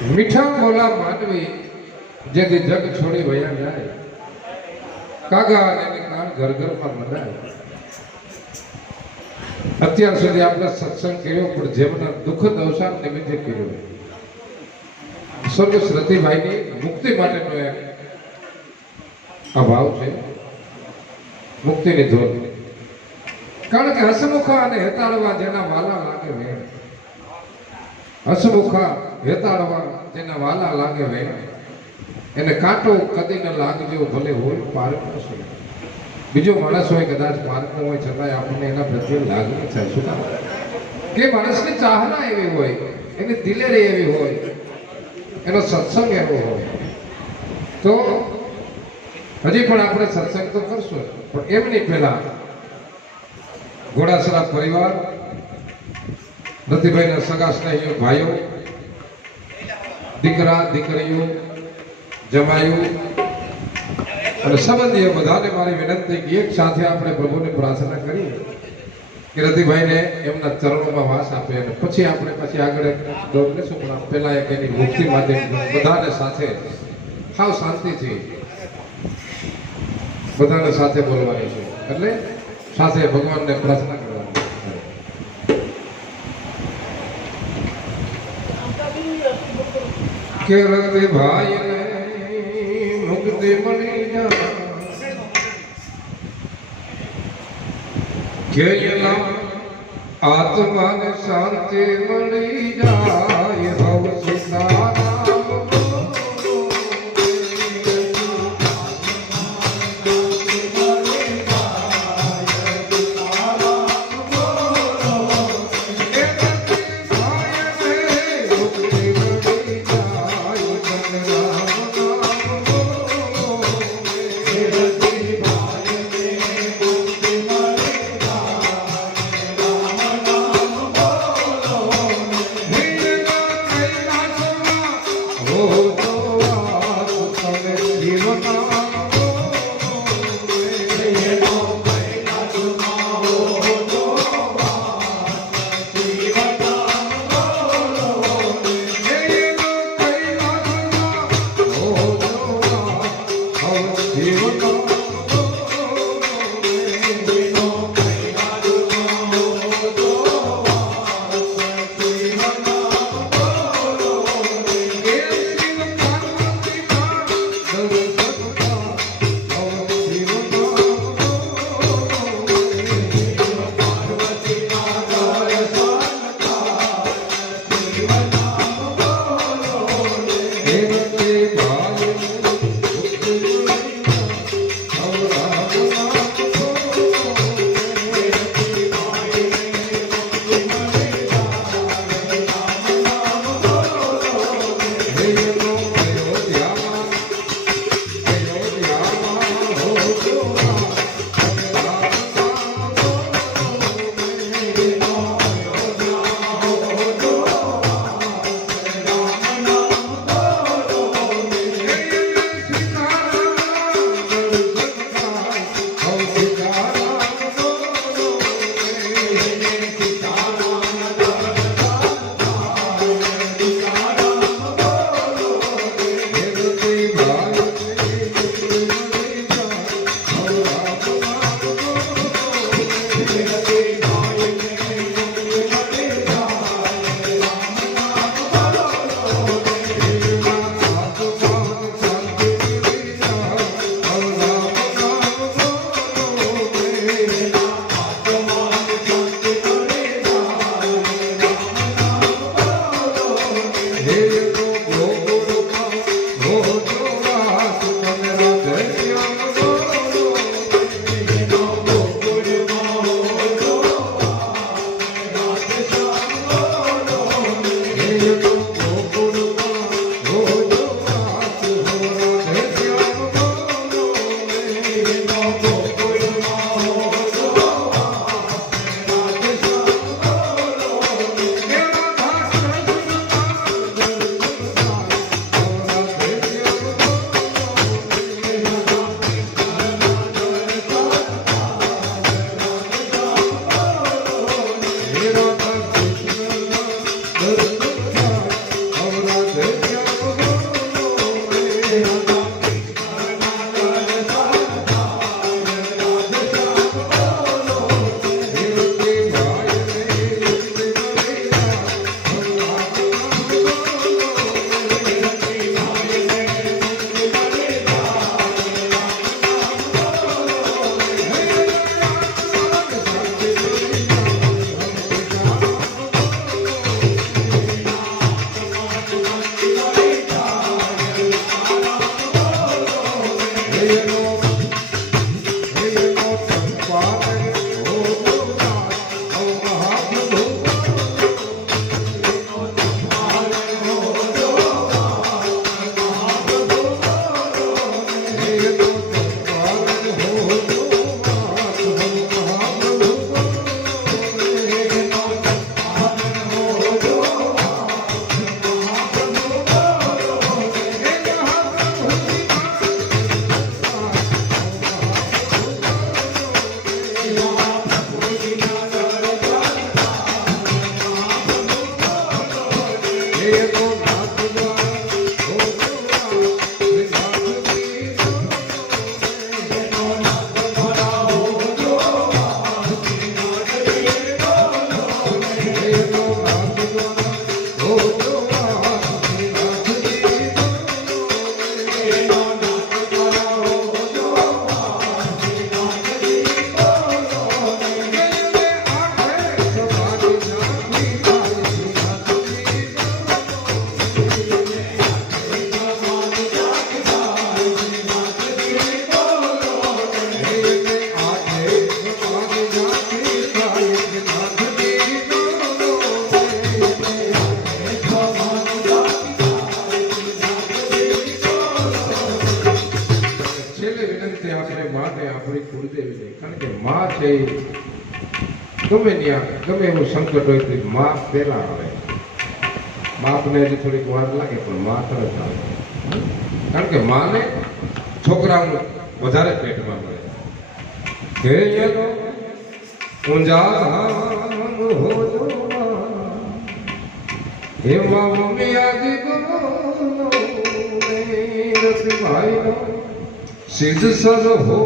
મીઠા બોલા માનવી જેથી જગ છોડી વયા જાય કાગા અને કાન ઘર ઘરમાં મરાય. અત્યાર સુધી આપણે સત્સંગ કર્યો પણ જેમના દુઃખદ અવસાન નિમિત્તે કર્યો. સ્વર્ગસ્થ રતિભાઈની મુક્તિ માટેનો એક અભાવ છે, મુક્તિની ધોધ. કારણ કે હસમુખા અને હેતાળવા જેના વાલા લાગે વે, હસમુખા હેતાળવા જેના વાલા લાગે વે, એને કાંટો કદી ન લાગજો ભલે હોય પારકો છે. બીજો માણસ હોય કદાચ પારકો હોય છતાંય આપણને એના પ્રત્યે લાગણી થાય. શું કામ કે માણસની ચાહના એવી હોય, એની દિલેરી એવી હોય, એનો સત્સંગ એવો હોય. તો હજી પણ આપણે સત્સંગ તો કરશું, પણ એમની પહેલા ઘોડાસરા પરિવાર, રતિભાઈના સગા સ્નેહીઓ, ભાઈઓ, દીકરા દીકરીઓ, જમાયું અને સંબંધીઓ બધાને મારી વિનંતી કે એક સાથે આપણે પ્રભુની પ્રાર્થના કરીએ કે રતિભાઈને એમના ચરણોમાં વાસ આપે અને પછી આપણે આગળ દોડ લેશું. પણ પહેલા એક એની મુક્તિ માટે બધાને સાથે સાવ શાંતિથી બધાને સાથે બોલવાની છે, એટલે સાથે ભગવાનને પ્રાર્થના કરવાની કે રતિભાઈને મુક્તિ મળી જાય કે આત્માને શાંતિ મળી જાય. હવ સીતારામ Hey, એનો નાથ દ્વારા હો ગમે ત્યાં ગમે એવું સંકટ હોય તો માં પહેલા આવે. બાપને હજી થોડીક વાર લાગે પણ માં તરત આવે. કારણ કે માને છોકરાનું વધારે પેટમાં મળે. સિદ્ધ સર હો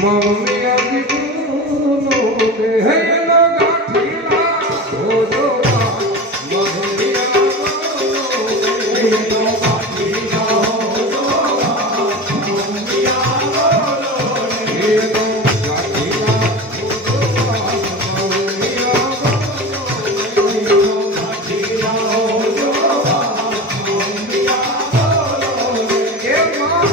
મમ્મી આજી ગુનો દે હે લો ગાઠીલા હો જો મમ્મી આવો લો ગાઠીલા હો જો મમ્મી આવો હે લો ગાઠીલા હો જો મમ્મી આવો ગાઠીલા હો જો મમ્મી આવો કે માં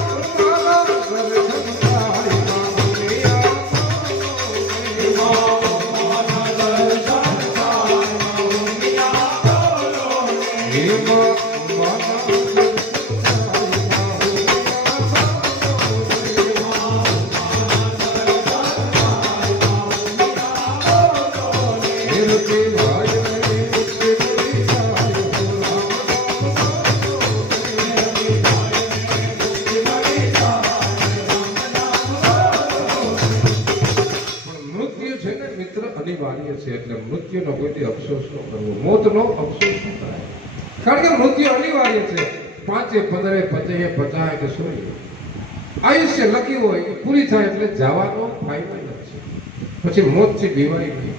અનિવાર્ય છે. એટલે મૃત્યુનો કોઈથી અફસોસ ન કરવો, મોતનો અફસોસ ન કરાય. કારણ કે મૃત્યુ અનિવાર્ય છે. 5 15 50 50 કે 100 આયુષ્ય લખ્યું હોય એ પૂરી થાય એટલે જવાનો ફાયદો નથી. પછી મોતથી બીવાય નહીં.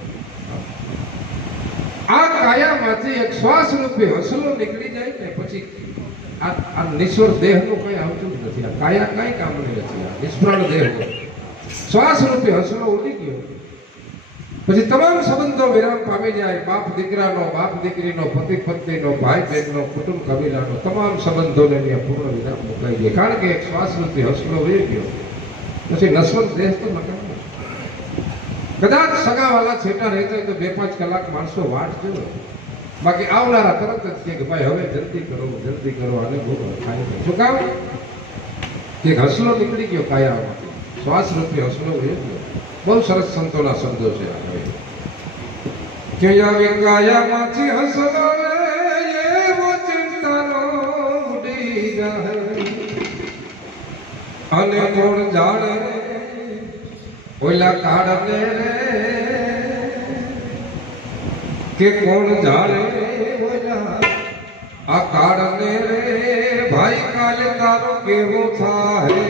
આ કાયામાંથી એક શ્વાસ રૂપે હસલો નીકળી જાય ને પછી આ નિશ્વર દેહનું કંઈ આવતું જ નથી. આ કાયા કાંઈ કામની નથી. આ નિષ્પ્રાણ દેહ શ્વાસ રૂપે હસલો ઉડી ગયો પછી તમામ સંબંધો વિરામ પામી જાય. બાપ દીકરાનો, બાપ દીકરીનો, પતિ પત્નીનો, ભાઈ બહેનનો, કુટુંબ કબીલાનો તમામ સંબંધોને ત્યાં પૂર્ણ વિરામ મુકાઈ જાય. કારણ કે એક શ્વાસ રૂપે હસલો વહી ગયો પછી નસવંત દેહ તો નકામો. કદાચ સગાવાલા છેટા રહેતા હોય તો 2-5 કલાક માણસો વાટ જોવે, બાકી આવનારા તરત જ કે ભાઈ હવે જલ્દી કરો અને બહુ થાય. શું કામ કે હસલો નીકળી ગયો કાયામાંથી, શ્વાસ રૂપે હસલો વહી ગયો. બહુ સરસ સંતોના શબ્દો છે. કાયામાંથી હસલો એવો ચિંતાનો ઉડી જાય અને કોણ જાણે ઓલા કાળને રે કે કોણ જાણે ઓલા આ કાળને રે ભાઈ કાલે તારો કેવો થાય.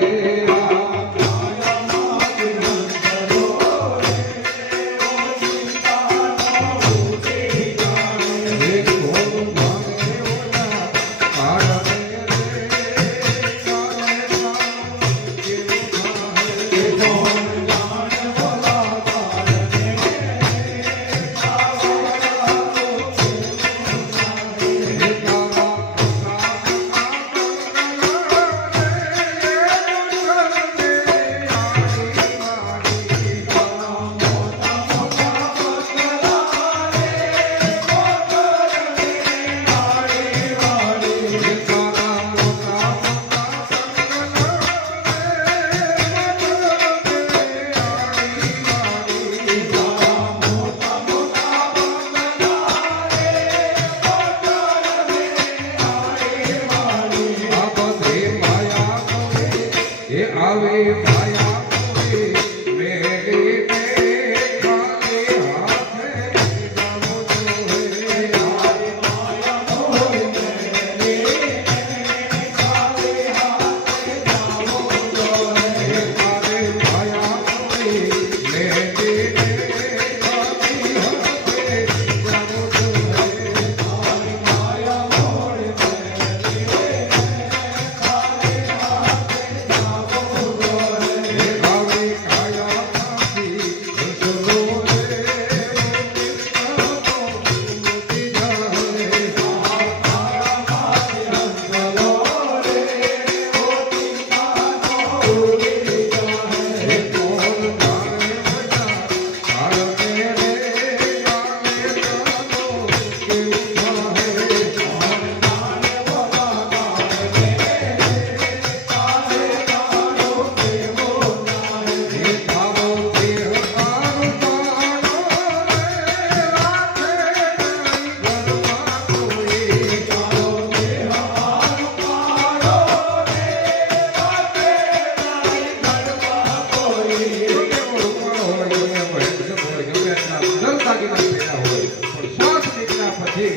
શ્વાસ થયા હોય પણ શ્વાસ નીકળ્યા પછી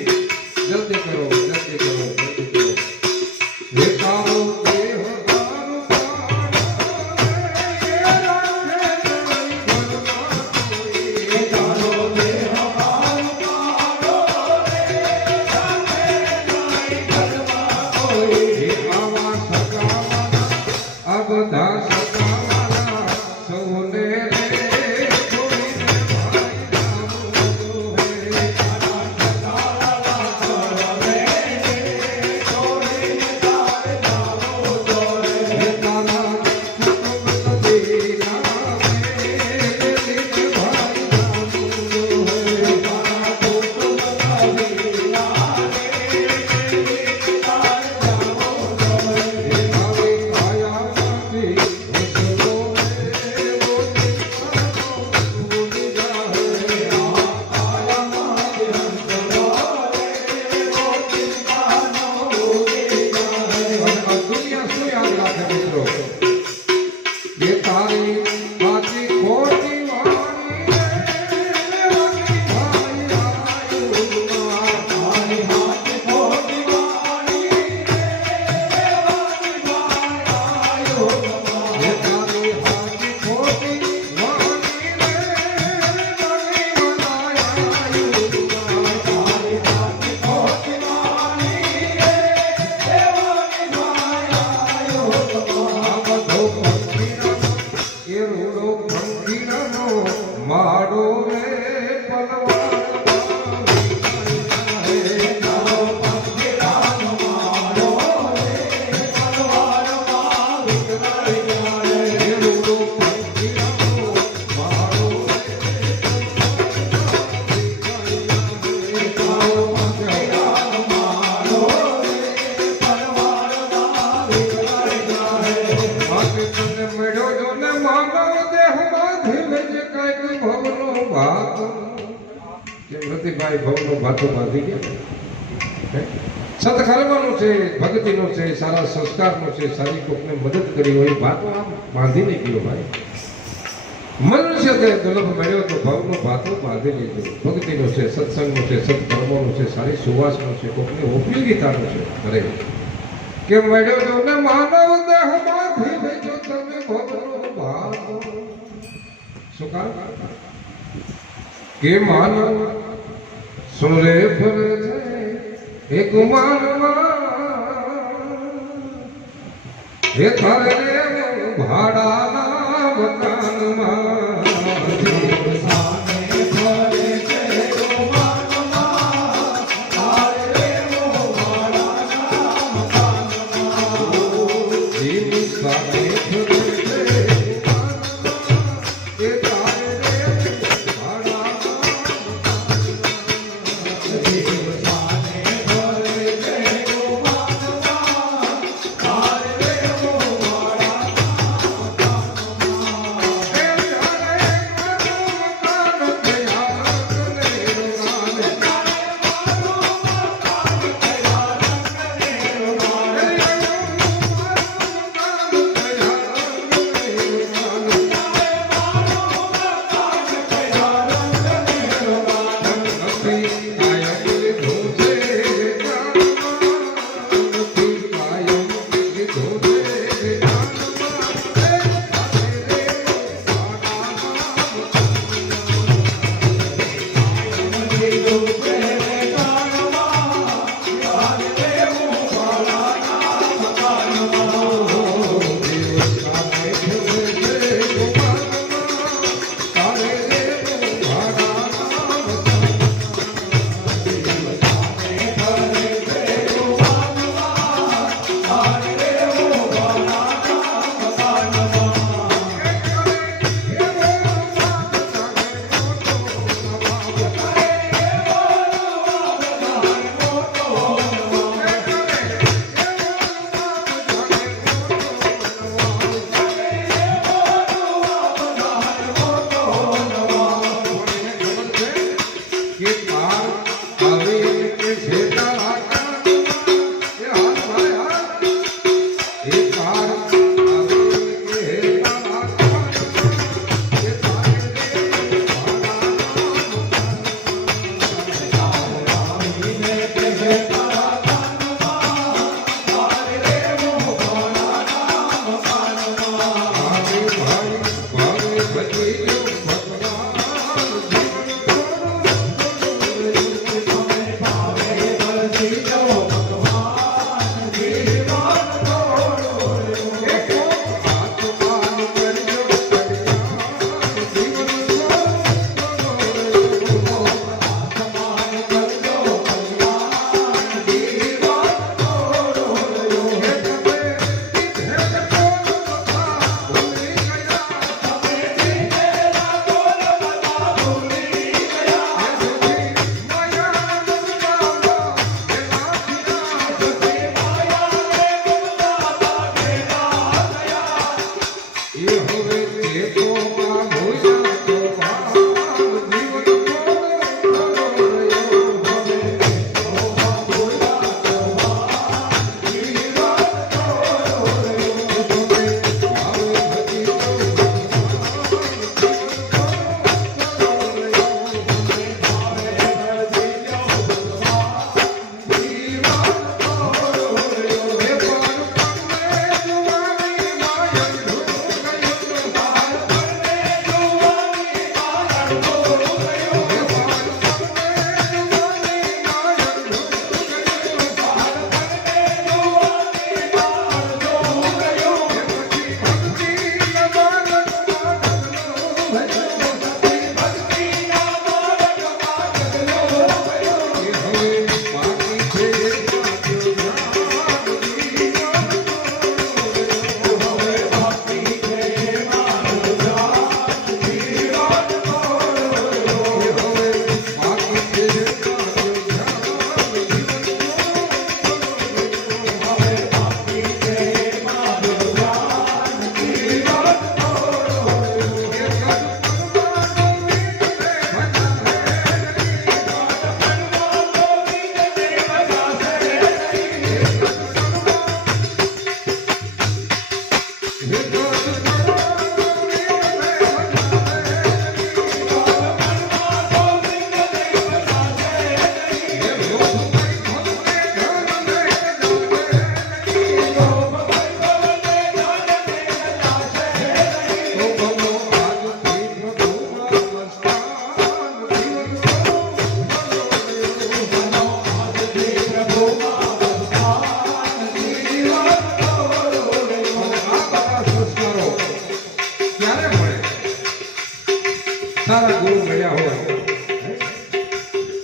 જલ્દી કરો જલ્દી કરો જલ્દી કરો હે કાળો દેહ તારું બધા સગાવાલા સૌને રે છોડીને ભાઈ જાવું હે તારા સગાવાલા સૌને છોડીને તારે જાવું હે તારા કુટુંબ દીના મેલીને ભાઈ જાવું હે તારા કુટુંબ દીના મેલીને તારે જાવું હે આવી કાયા માડો રે પલવાર રતિભાઈ ભવનો ભાતો બાંધી ગયા સત્કર્મનું છે ભક્તિનો છે સારા સંસ્કારનો છે સારી કોકને મદદ કરી હોય ભાતો આમ બાંધી નહીં ગયો ભાઈ મનુષ્ય તે દુર્લભ મળ્યો તો ભવનો ભાતો બાંધી લીધો ભક્તિનો છે સત્સંગનો છે સત્કર્મનો છે સારી સુવાસનો છે કોકને ઉપયોગિતાનો છે અરે કે મળ્યો તો ને માનવ દેહમાંથી વેચો તમે ભવનો ભાતો શું કામ કે માનવ સુન રે ફરે છે એક માનવા હે તારે ભાડાના મકાનમાં સાને ફરે છે માનવા તારે ભાડાના મકાનમાં જીવ સાને ફરે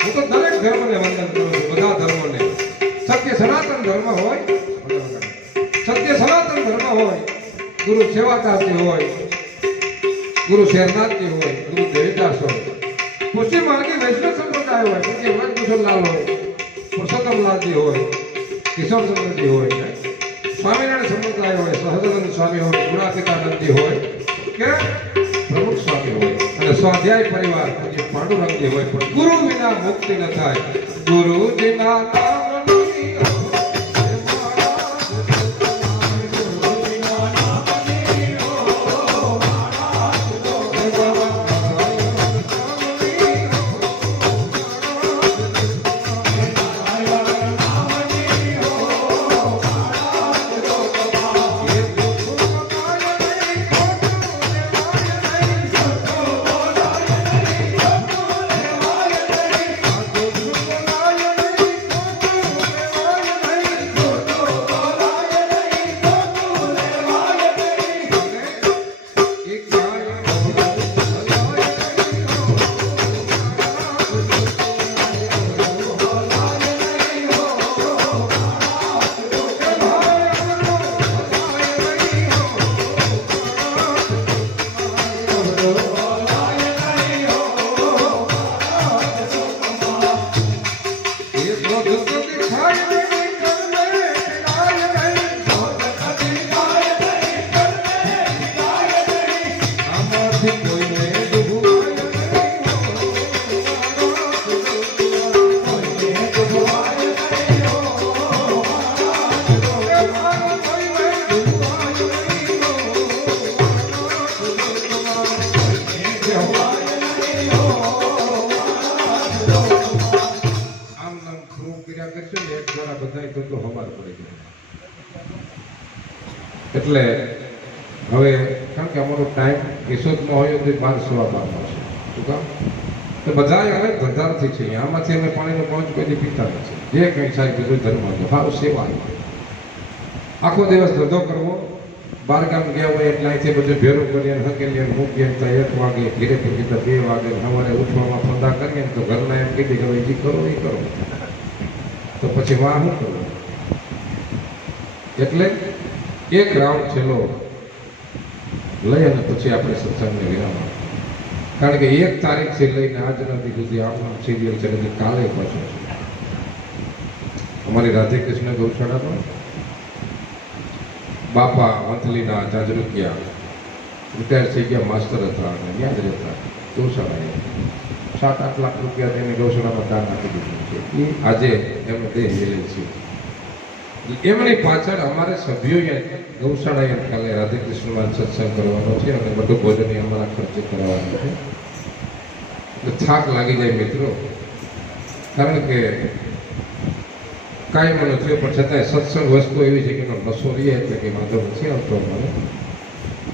હું તો દરેક ધર્મને વંદન કરું છું, બધા ધર્મોને. સત્ય સનાતન ધર્મ હોય, સત્ય સનાતન ધર્મ હોય, ગુરુ સેવાદાસજી હોય, ગુરુ શેરનાથજી હોય, ગુરુ દેવીદાસ હોય, પશ્ચિમ માર્ગી વૈષ્ણવ સંપ્રદાય હોય, પછી વનકુશલલાલ હોય, પુરુષોત્તમલાલજી હોય, કિશોરચંદ્રજી હોય, સ્વામિનારાયણ સંપ્રદાય હોય, સહજાનંદ સ્વામી હોય, ગુણાતીતાનંદજી હોય કે પ્રમુખ સ્વામી હોય, અને સ્વાધ્યાય પરિવાર પછી પાંડુરંગજી હોય. પણ ગુરુ વિના મુક્તિ ન થાય. ગુરુજીના નામની એટલે હવે કારણ કે અમારો ટાઈમ કેશોદમાં હોય તો 12:15 છે. શું કામ તો બધા હવે ધંધારથી છે. આમાંથી અમે પાણીનો પહોંચ કોઈ પીતા નથી. જે કંઈ થાય બીજો ધર્મ હતો સારું સેવા. આખો દિવસ ધંધો કરવો, બાર ગામ ગયા હોય એટલે અહીંથી બધું ભેરું કરીએ હકેલીએ મૂકીએ તો 1 વાગે ઘીરે પીકી તો 2 વાગે સવારે ઉઠવામાં ફંદા કરીએ તો ઘરના એમ કીધી કે હવે જે કરો એ કરો, તો પછી વાહ શું કરવું. એટલે એક રાઉન્ડ છેલ્લો લઈ અને પછી આપણે સત્સંગને વિરામ. કારણ કે 1 તારીખથી લઈને આજના દી સુધી આવનાર સિરિયલ છે એટલે કાલે પાછો છે. અમારી રાધે કૃષ્ણ ગૌશાળામાં બાપા વંથલીના જાજરૂકિયા રિટાયર થઈ ગયા માસ્ટર હતા અને ત્યાં જ રહેતા ગૌશાળાએ 7-8 લાખ રૂપિયા તેને ગૌશાળામાં દાન આપી દીધું છે. એ આજે એમનો દેહ મિલે છે. એમની પાછળ અમારે સભ્યોએ ગૌશાળાએ કાલે રાધે કૃષ્ણમાં સત્સંગ કરવાનો છે અને બધું ભોજન અમારા ખર્ચે કરવાનું છે. એટલે થાક લાગી જાય મિત્રો, કારણ કે કાંઈ મને થયું પણ છતાંય સત્સંગ વસ્તુ એવી છે કે એનો નશો રહીએ એટલે કે વાંધો નથી આવતો મને.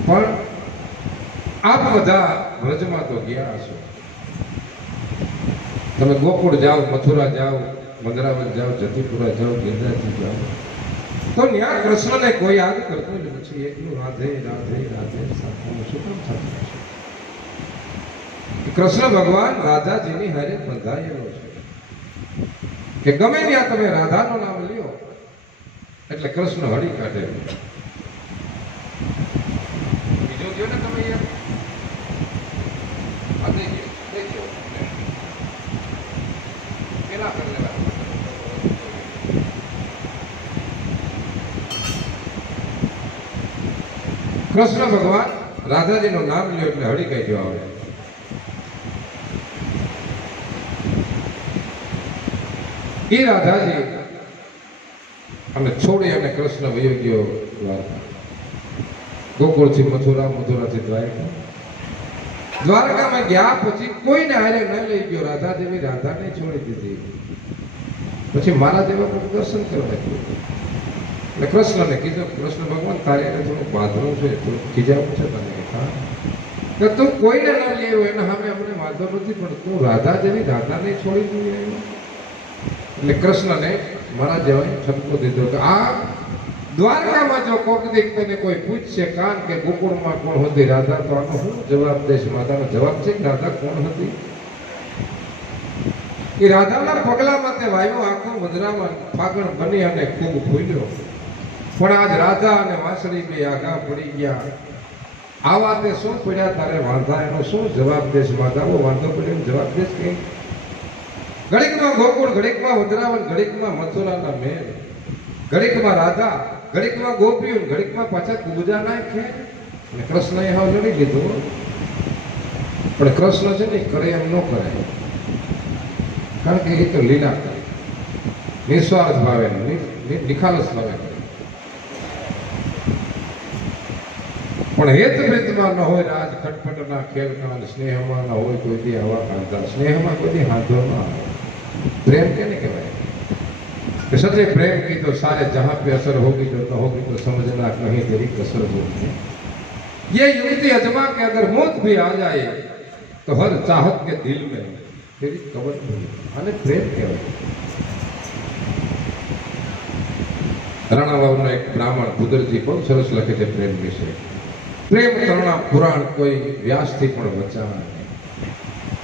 પણ આપ બધા વ્રજમાં તો ગયા હશો. તમે ગોકુળ જાઓ, મથુરા જાઓ, મંદરાવન જાઓ, જતીપુરા જાઓ, ગિરનારજી જાઓ, તો ત્યાં કૃષ્ણને કોઈ યાદ કરતું જ નથી. એટલું રાધે રાધે રાધે સાથેનું શું કામ થતું છે? કૃષ્ણ ભગવાન રાધાજીની હારે બંધાયેલો છે કે ગમે ત્યાં તમે રાધાનું નામ લ્યો એટલે કૃષ્ણ હળી કાઢે. બીજો જો ને તમે પેલા કરી લેવા. કૃષ્ણ ભગવાન રાધાજીનું નામ લ્યો એટલે હળી કાઢ્યો આવે. એ રાધાજી અને છોડી અને કૃષ્ણ વયો ગયો દ્વારકા. ગોકુળથી મથુરા, મથુરાથી દ્વારકા. દ્વારકામાં ગયા પછી કોઈને હારે ન લઈ ગયો. રાધાદેવી રાધાને છોડી દીધી. પછી મારા દેવા પર દર્શન કરવા ગયો. એટલે કૃષ્ણને કીધું, કૃષ્ણ ભગવાન તારે થોડું બાંધવું છે, થોડું ખીજાવું છે તને. કે તું કોઈને ન લેવો એના સામે અમને વાંધો નથી, પણ તું રાધાદેવી રાધાને છોડી દીધી. એટલે કૃષ્ણને મારા જેવાય ઠપકો દીધો કે આ દ્વારકામાં જો કોક દીક તને કોઈ પૂછશે કાન કે ગોકુળમાં કોણ હતી રાધા, તો આનો શું જવાબ દેશ? માતાનો જવાબ છે કે રાધા કોણ હતી? એ રાધાના પગલામાં તે વાયુ આખો વજરામાં ફાગણ બની અને ખૂબ ફૂલ્યો. પણ આજ રાધા અને વાંસળી બે આગા પડી ગયા. આવા તે શું પડ્યા તારે વાંધા, એનો શું જવાબ દેશ માધાવો? વાંધો પડ્યો જવાબ દેશ કે ઘડીકમાં ગોકુળ, ઘડીકમાં વજરાવન, ઘડીકમાં મથુરાના મેળ, ઘડીકમાં રાધા, ઘડીકમાં ગોપીઓ, ઘડીકમાં પાછા કુબજા નાખે. અને કૃષ્ણએ હાવ લડી લીધું. પણ કૃષ્ણ છે ને કરે એમ ન કરે, કારણ કે એ તો લીલા કરે, નિસ્વાર્થ ભાવે, નિખાલસ ભાવે કરે. પણ હેત પ્રીતમાં ન હોય રાજ ખટપટના ખેલ કાન, સ્નેહમાં ન હોય કોઈ દી હવા કાંતા, સ્નેહમાં કોઈ દી હાંધો ન આવે. प्रेम कहने के भाई कि सच्चे प्रेम की तो सारे जहां पे असर होगी, जो न होगी तो समझना कहीं तेरी कसर होगी. ये युक्ति अजमा के अगर मौत भी आ जाए तो हर चाहत के दिल में तेरी कबर होगी. आने प्रेम कहवाय. राणावावनो एक ब्राह्मण बुदरजी बहुत सरस लखे छे प्रेम विषे. प्रेम करना पुराण कोई व्यास थी पण वचाना.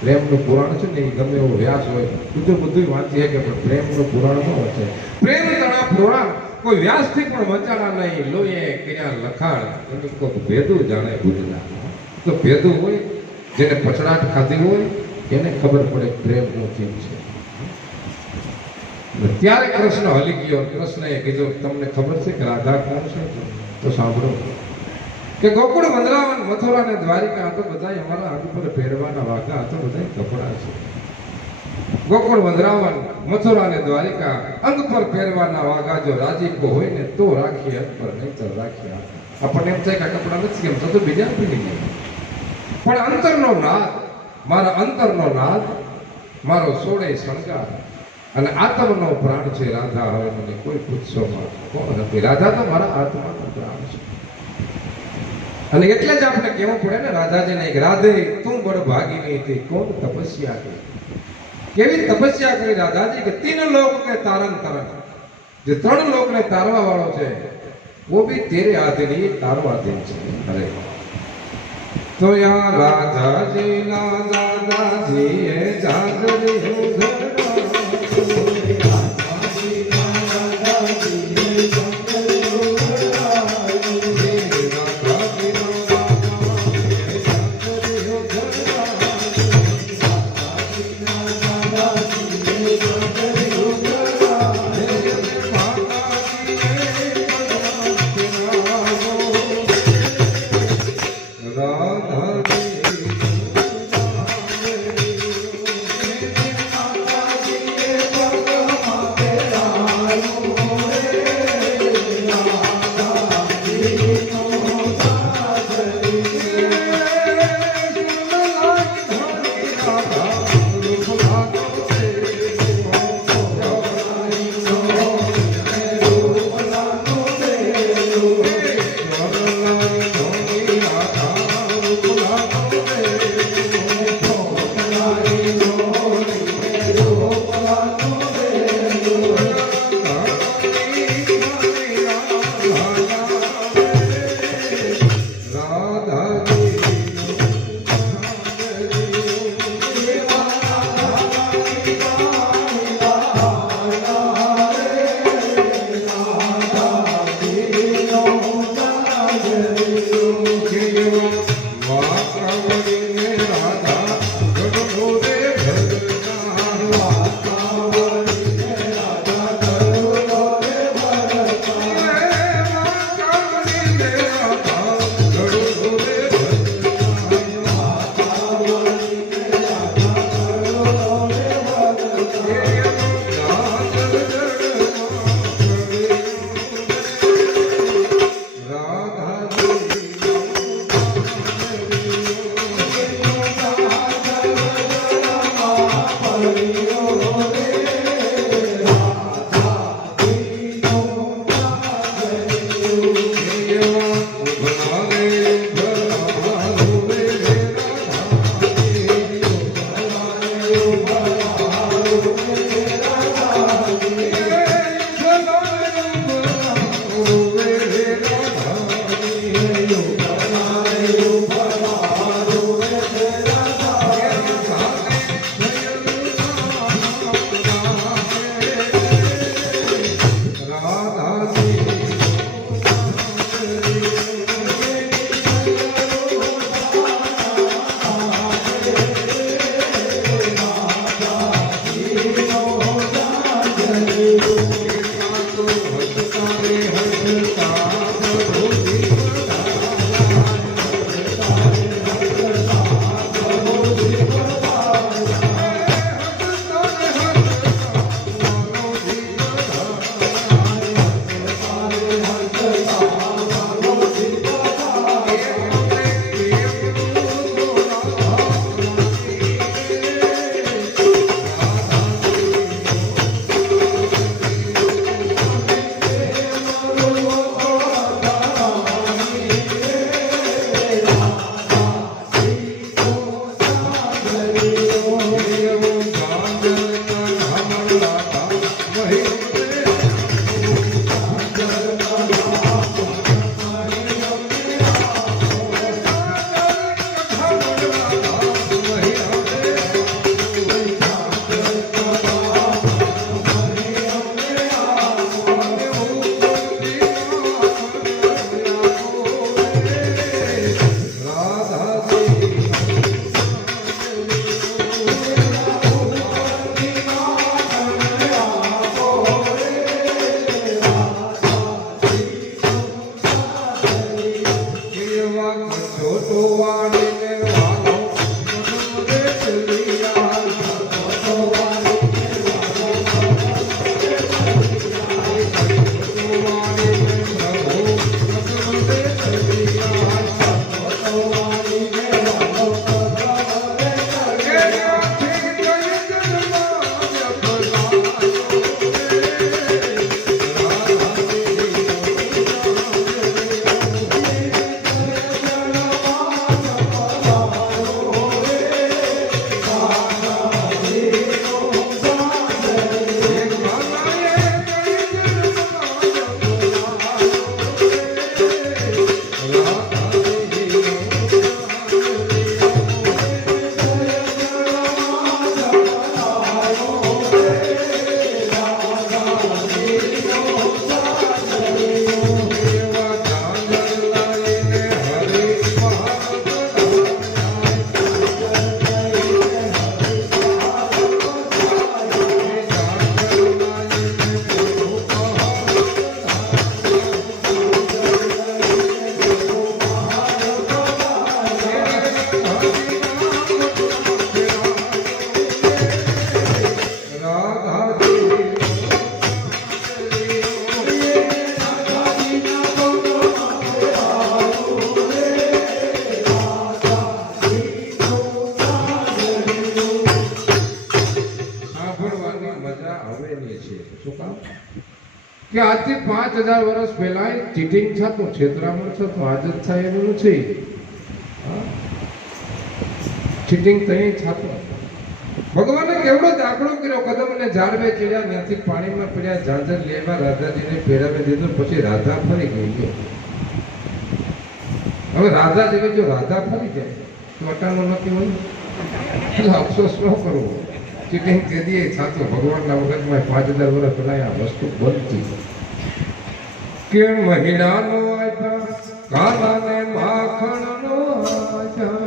प्रेमનું પુરાણ છે ને એ ગમે એવો વ્યાસ હોય બીજું બધું વાંચી શકે, પણ પ્રેમનું પુરાણ ન વચે. પ્રેમ તણા પુરાણ કોઈ વ્યાસથી પણ વચાણા નહીં. લોહીએ કર્યા લખાણ એની કોઈ ભેદું જાણે બુદ્ધના. તો ભેદું હોય, જેને પછડાટ ખાધી હોય એને ખબર પડે પ્રેમનું ચીજ છે. ત્યારે કૃષ્ણ હલી ગયો. કૃષ્ણએ કીધું તમને ખબર છે કે રાધા કોણ છે? તો સાંભળો કે ગોકુળ, વંદરાવન, મથુરા ને દ્વારિકા આ તો બધા અમારા આગ પર પહેરવાના વાઘા, આ તો બધા કપડા છે. ગોકુળ, વંદરાવન, મથુરા ને દ્વારિકા અંગ પર પહેરવાના વાઘા. જો રાજીપો હોય ને તો રાખીએ અંગ પર, નહીં તો રાખીએ. આપણને એમ થાય કે આ કપડા નથી કેમ તો બીજા પીડી ગયા. પણ અંતરનો નાદ, મારા અંતરનો નાદ, મારો સોળે શણગાર અને આત્મનો પ્રાણ છે રાધા. હવે મને કોઈ પૂછશો કોણ હતી રાધા? તો મારા આત્માનો પ્રાણ છે. અને એટલે જ આપણે કહેવું પડે ને રાધાજીને, રાધે તું બડ ભાગીની હતી, કોણ તપસ્યા કરી. કેવી તપસ્યા કરી રાધાજી કે 3 લોક કે તારન તરન, જે 3 લોકને તારવા વાળો છે वो भी तेरे आधीन, तारो आधीन છે. અરે તો યા રાધાજી ના દાદાજી એ જાગરી રાધા રાધા હવેલી છે. શું કામ કે આજથી 5000 વર્ષ પહેલા ચીટિંગ થતું, છેતરામણ થતું, આજ જ થાય એવું નથી. ચીટિંગ તઈ થતું. ભગવાને કેવડો દાખલો કર્યો, કદમને ઝાડવે ચડ્યા, ત્યાંથી પાણીમાં પડ્યા, ઝાંઝર લેવા રાધાજીને પહેરાવી દીધું, પછી રાધા ફરી ગઈ. હવે રાધા જેવી જો રાધા ફરી જાય તો અટાણું નથી હોય, એટલે અફસોસ ન કરવો. ચીટિંગ કે દે સાચું ભગવાનના વખતમાં 5000 વર્ષ પહેલા આ વસ્તુ બનતી. કે મહિડાનો આજા કાલાને માખણનો આજા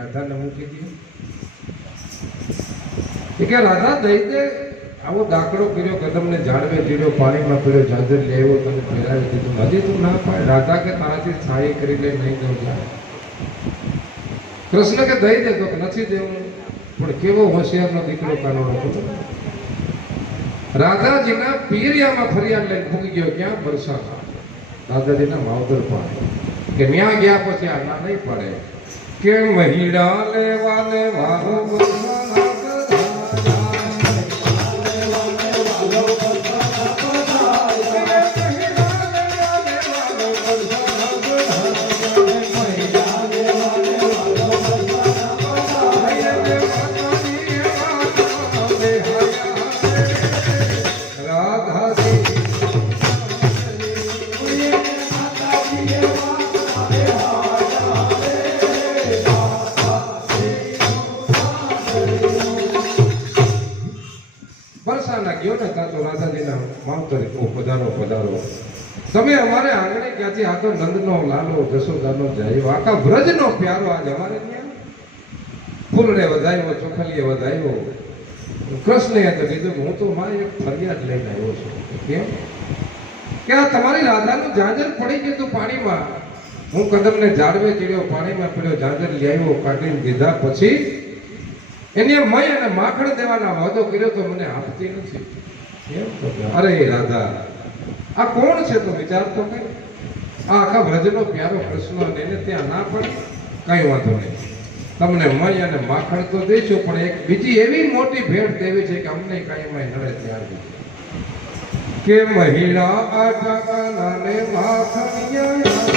રાધાને મૂકી દીધું કે રાધા દઈ દે. આવો દાખલો કર્યો, કદમને ઝાડવે ચીડ્યો, પાણીમાં પીડ્યો, ઝાંઝર લેવો, તને ફેરાવી દીધું. હજી તું ના પાડે. રાધા કે તારાથી છાઈ કરી લે, નહીં દઉં જાય. કૃષ્ણ કે દઈ દે તો નથી દેવું. પણ કેવો હોશિયારનો દીકરો કાનોડો હતો. રાધાજીના પીરિયામાં ફરિયાદ લઈને ફૂકી ગયો. ક્યાં? બરસામાં. દાદાજીના માવતર પાસે કે ત્યાં ગયા પછી આ ના નહીં પડે કે મહિડા લેવાને વારો પધારો. તમે અમારે આંગણે ક્યાંથી? આ તો નંદનો લાલો, જશોદાનો જાય, આખા વ્રજનો પ્યારો. આજ અમારે ત્યાં ફૂલડે વધાયો, ચોખલીએ વધાયો. કૃષ્ણએ તો કીધું હું તો મારી એક ફરિયાદ લઈને આવ્યો છું. કેમ? કે આ તમારી રાધાનું ઝાંઝર પડી ગયું હતું પાણીમાં. હું કદમને ઝાડવે ચડ્યો, પાણીમાં પડ્યો, ઝાંઝર લઈ આવ્યો, કાઢીને દીધા. પછી એને મય અને માખણ દેવાના વાદો કર્યો તો મને આપતી નથી. અરે રાધા, આ કોણ છે? તો વિચારતો કઈ. આ આખા વ્રજનો પ્યારો કૃષ્ણ, એને ત્યાં ના પડે. કઈ વાંધો નહીં, તમને મય અને માખણ તો દઈશું, પણ એક બીજી એવી મોટી ભેટ દેવી છે કે અમને કઈ નડે ત્યાર કે મહિલા આટા ને માખણિયા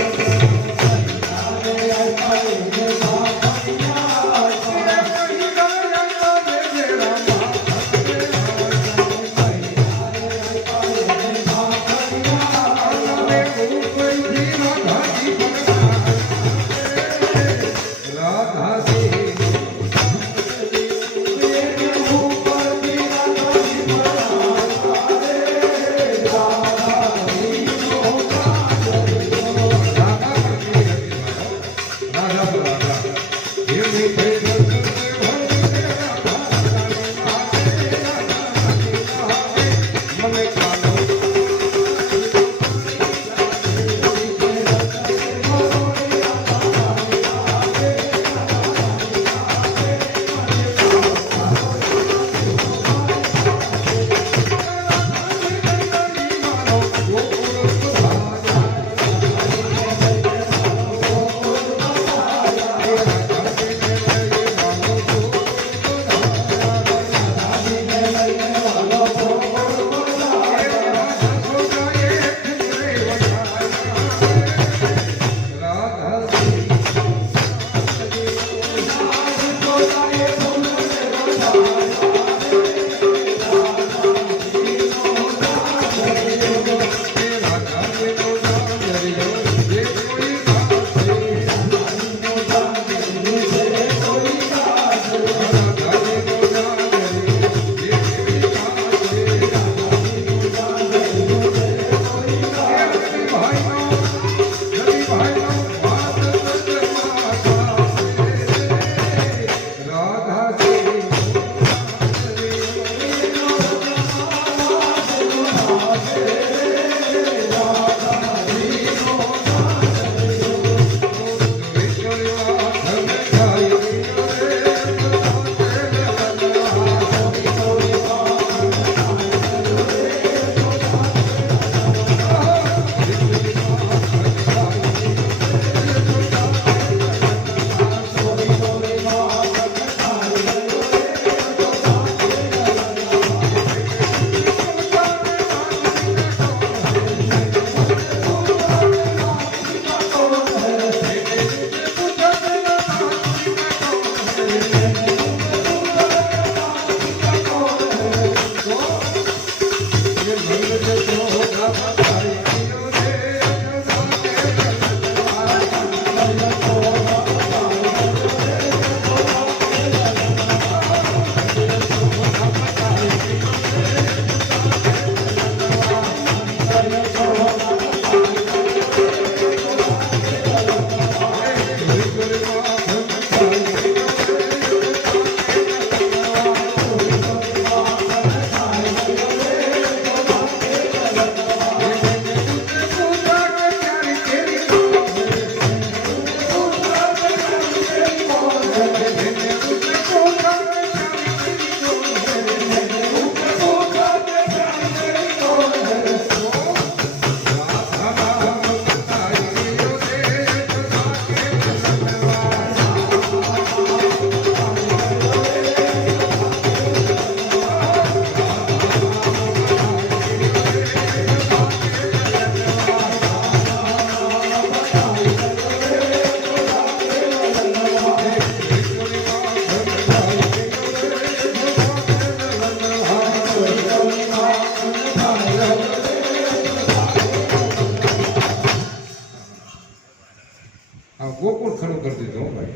આ ગોકુળ ખડું કરી દીધું હો ભાઈ.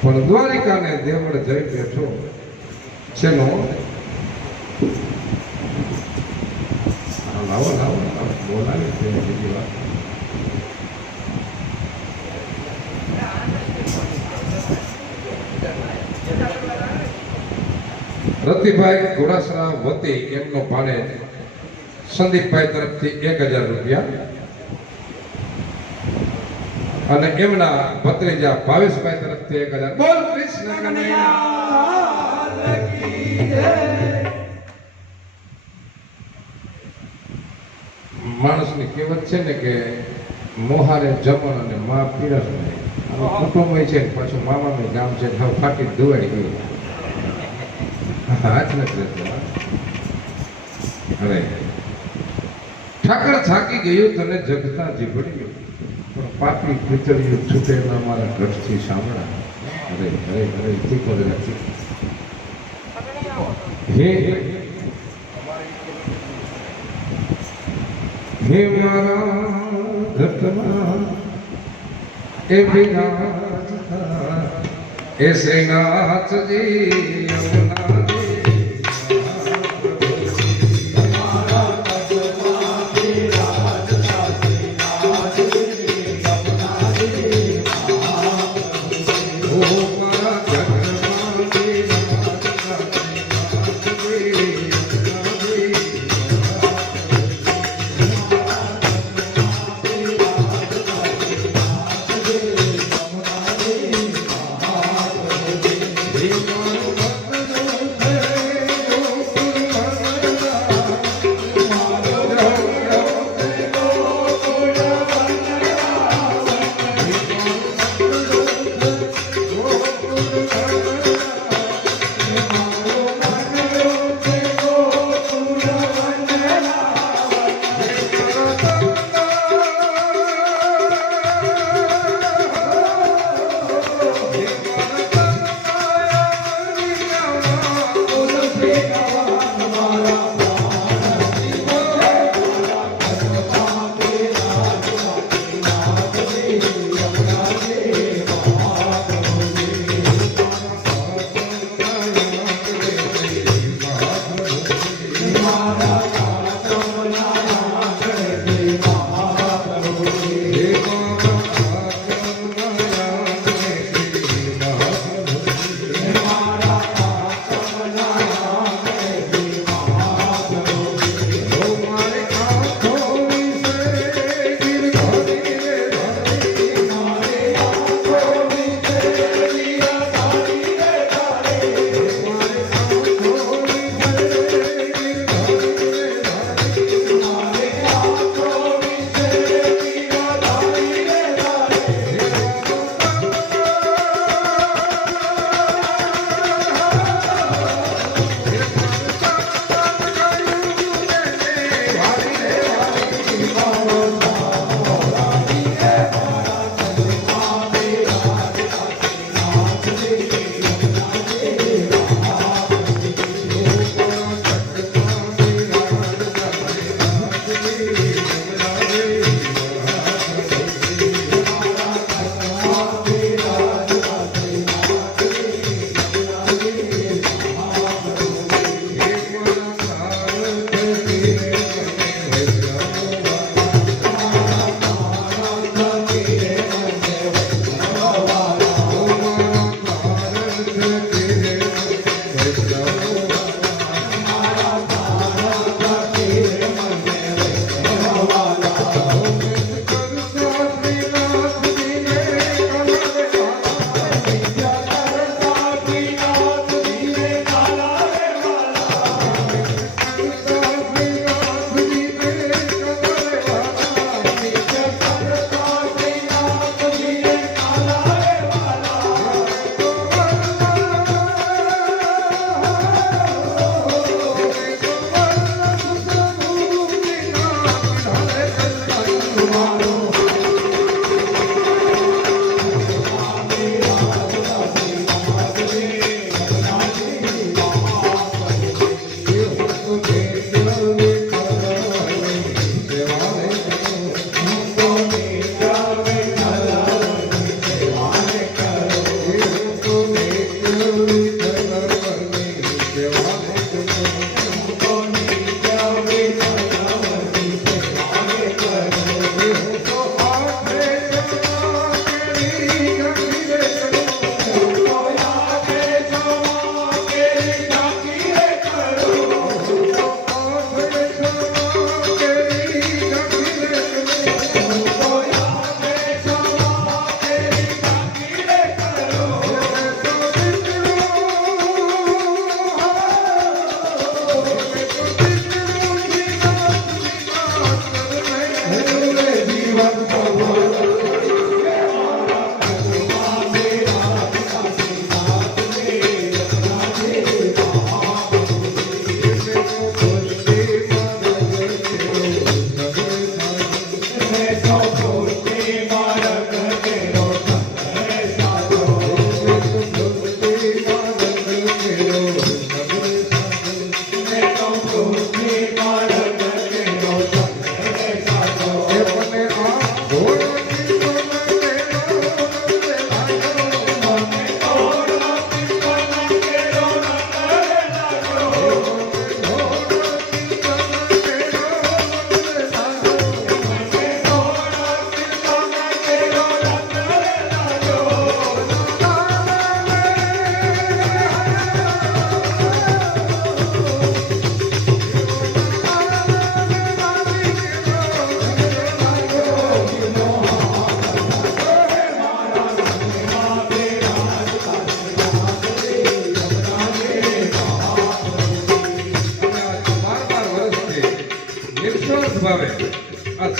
પણ દ્વારિકાને દેવળ જઈ બેઠો છેનો લાવો લાવો લાવો બોલાવી છે બીજી વાત. રતિભાઈ ઘોડાસરા વતી એમનો ભાણે સંદીપભાઈ તરફથી 1000 રૂપિયા અને એમના ભત્રીજા ભાવેશભાઈ તરફથી 1000. બોલ કૃષ્ણ કનૈયા કી જય. માણસની કહેવત છે ને કે મોહારે જમણ અને મા પીરસ. કુટુંબ છે પાછું મામાનું ગામ છે હવે ફાટી ધોવાઈ ગયું. હાથ નથી અરે ઠાકર થાકી ગયું તને જગતા જીભડ્યું પણ પાપી પિતળિયું છૂટે ના મારા ઘટથી સાંભળા. અરે અરે અરે તીકો હે હે મારા ઘટમાં એ વિરાજતા એ શ્રીનાથજી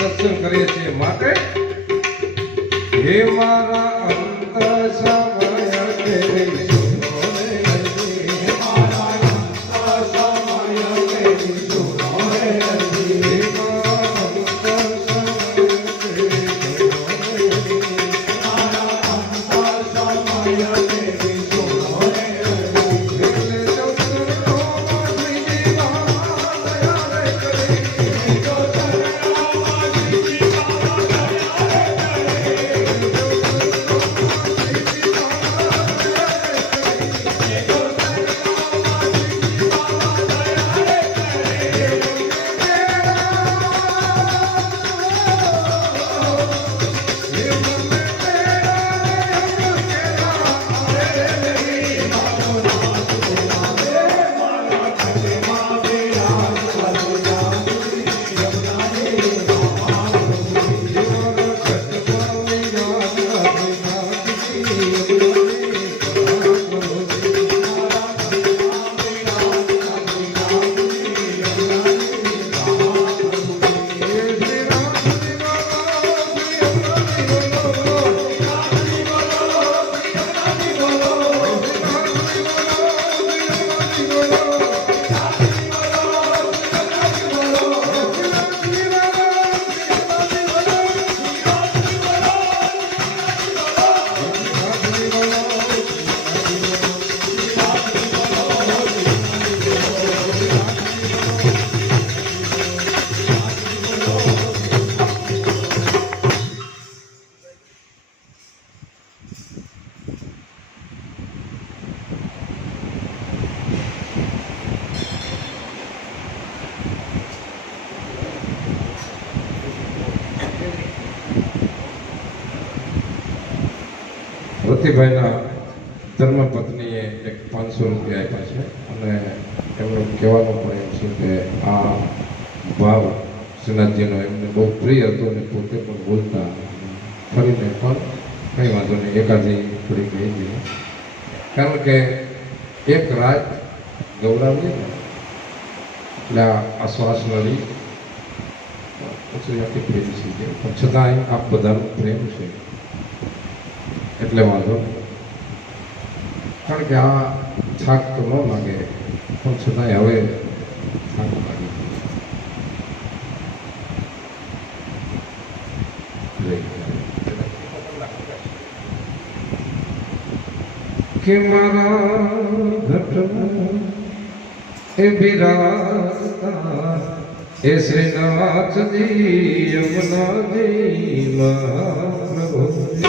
સત્સંગ કરીએ છીએ માટે હે મારા અંત સમય કે રતિભાઈના ધર્મપત્નીએ એક 500 રૂપિયા આપ્યા છે અને એમનું કહેવાનું પણ એમ છે કે આ ભાવ શ્રીનાથજીનો એમને બહુ પ્રિય હતો અને પોતે પણ બોલતા ફરીને પણ કંઈ વાંધો નહીં એકાદી થોડી કહી દઈએ કારણ કે એક રાત ગૌરાવીએ ને એટલે આ શ્વાસ નળી પછી આખી ફેરી થઈ ગઈ પણ છતાં આપ બધાનો પ્રેમ છે એટલે વાંધો કારણ કે આ થાક તો ન લાગે પણ છતાંય હવે થાક લાગે કે મારા ઘટના એ બિરાજતા એ શ્રીનાથજી યમુનાજી મહાપ્રભુજી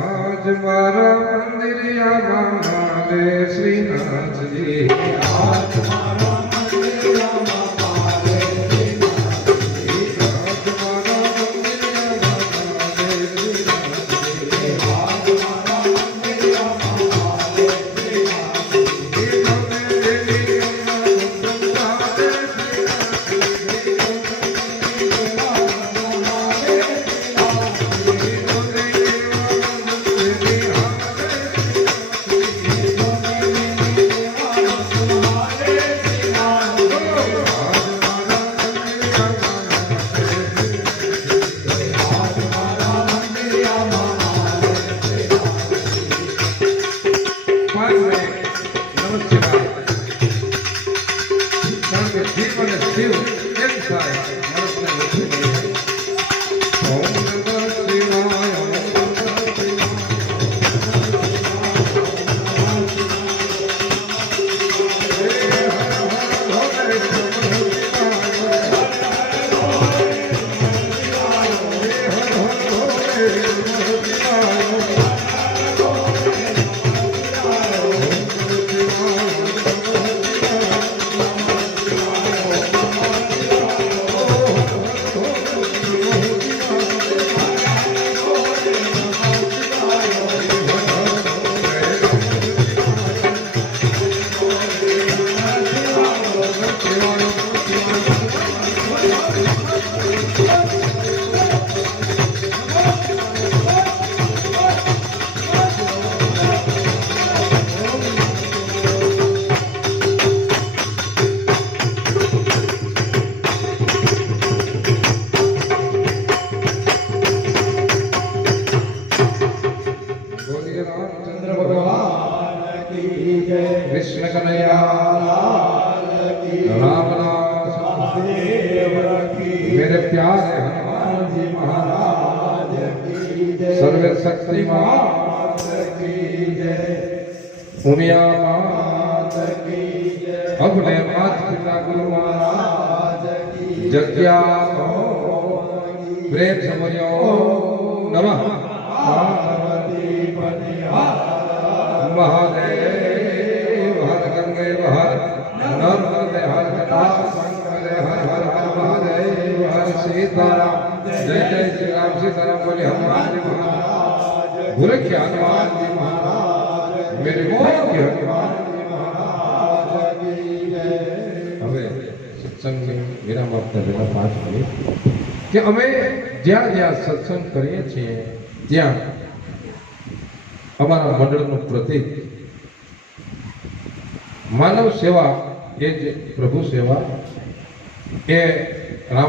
आज मारा मंदिरिया माले श्रीनाथ जी आज मारा मंदिरिया माले श्रीनाथ जी आज मारा मंदिरिया माले श्रीनाथ जी आज मारा मंदिरिया माले श्रीनाथ जी हमें देवी अम्मा कृष्ण कन्हैया राम मेरे प्यारे हनुमान जी महाराज सर्व शक्तिमान उमिया मात अपने मात पिता गुरु महाराज जग्या प्रेम समझो नमः महादेव हर गंगे हर नर्मदे हर शंकर हर हर हर महादेव हर सीताराम जय जय श्री राम सीताराम बोले हनुमान जी महाराज बोले क्या हनुमान जी महाराज मेरे मोह के हनुमान जी महाराज की जय। હવે સત્સંગ વિરામ આપતા પહેલા 5 મિનિટ કે અમે જ્યાં જ્યાં સત્સંગ કરીએ છીએ ત્યાં અમારા મંડળનું પ્રતીક માનવ સેવા એ જ પ્રભુ સેવા એ રામ